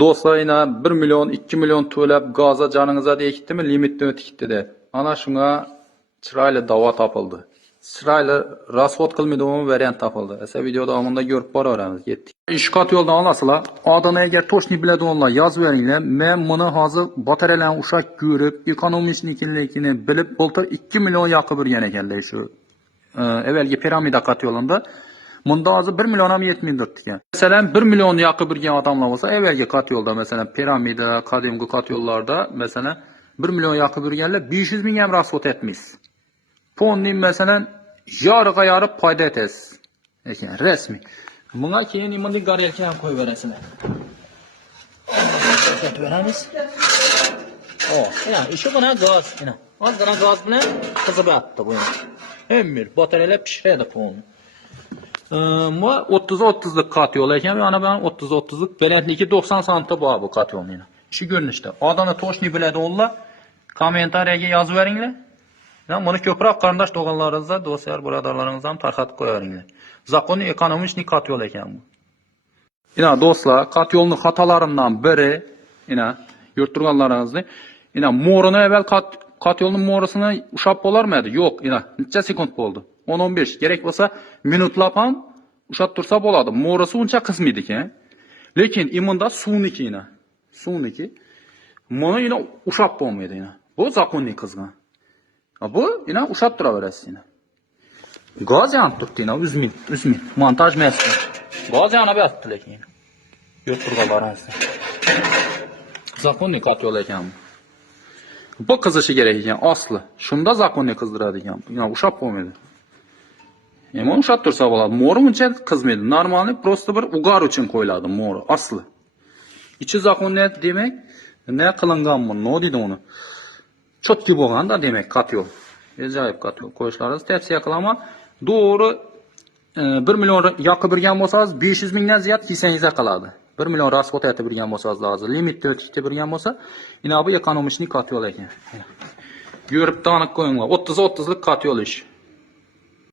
Do'stlar, yana 1 million, 2 million to'lab gazga joningizga tekdimi, limitni o'tibdi deb. Ana shunga chiroyli davo topildi. Chiroyli rasxod qilmaydigan variant topildi. Esa video davomida ko'rib boraveramiz. Yetdik. Ish qat yo'ldan olasizlar. Adanaga to'shni biladiganlar yozib beringlar. Men buni hozir batareyalarni ushak ko'rib, ekonomishnikiligini bilib, bo'ltir 2 million yoqib yurgan ekanlar shu. Evvelgi piramida qat yo'lida. Bunda hozir 1 million ham yetmaydir ekan. Masalan, 1 million yoqib yurgan odamlar bo'lsa, evvelgi qat yo'lda, masalan, piramida, qadimgi qat yo'llarda, masalan, 1 million yoqib yurganlar 500 ming ham rasxod etmaysiz. Fonning masalan, yorig'a yorib foyda etasiz. Ekan, rasmiy. Bunga keyin bunday garelka ham qo'yib berasizlar. Qo'yib beramiz. Ishi bilan gaz, ozgina gaz bilan qizib yotdi bu ham. Hemmir, batareyalar pishiradi fonni. Bu 30-30lik qat yo'l ekan, yana ben 30-30lik balandligi 90 sm bor bu qat yo'l meni. Shu ko'rinishda. Odamlar to'shni biladi onlar. Kommentariyaga yozib beringlar. Buni ko'proq qarindosh tog'alaringizga, do'stlar, birodarlaringizga ham tarqatib qo'yaveringlar. Zakonni ekonomishni qat yo'l ekan bu. Do'stlar, qat yo'lning xatolaridan biri, ko'rib turganlaringizni, mo'rini evvel qat yo'lning mo'risini ushab bo'larmadi. Yo'q, necha sekund bo'ldi? 10-15. Gerek bo'lsa, minutlab ham ushab tursa bo'ladi. Mo'risi uncha qizmaydi ekan. Lekin imunda suvniki, suvniki. Buni ushab bo'lmaydi. Bu zakonni qizgan. Bu ushab turaverasiz. Gaz yanib turibdi, uzmin. Montaj emasmi? Gaz yanib yotibdi lekin. Ko'rib turganlaringiz. Zakonni qat yo'l ekan. Bu qizishi kerak ekan, asli. Shunda zakonni qizdiradi ekan. Ushab bo'lmaydi. Eman ushab tursa bo'ladi. Mo'ri uncha qizmaydi. Normalni prosta bir ugar uchun qo'yiladi mo'ri, asli. Ichi zakonni demak, ne qilingan bu? No deydi uni. Chotki bo'lganda demak qat yo'l. Ajoyib qat yo'l. Qo'yishlaringizni tavsiya qilaman. To'g'ri 1 million yoqib birgan bo'lsangiz 500 mingdan ziyod kiysangiz qiladi. 1 million rasxod etib birgan bo'lsangiz hozir limitni o'tib birgan bo'lsa, bu ekonomishni qat yo'l ekan. Yurib taniq qo'yinglar. 30-30lik qat yo'l ish.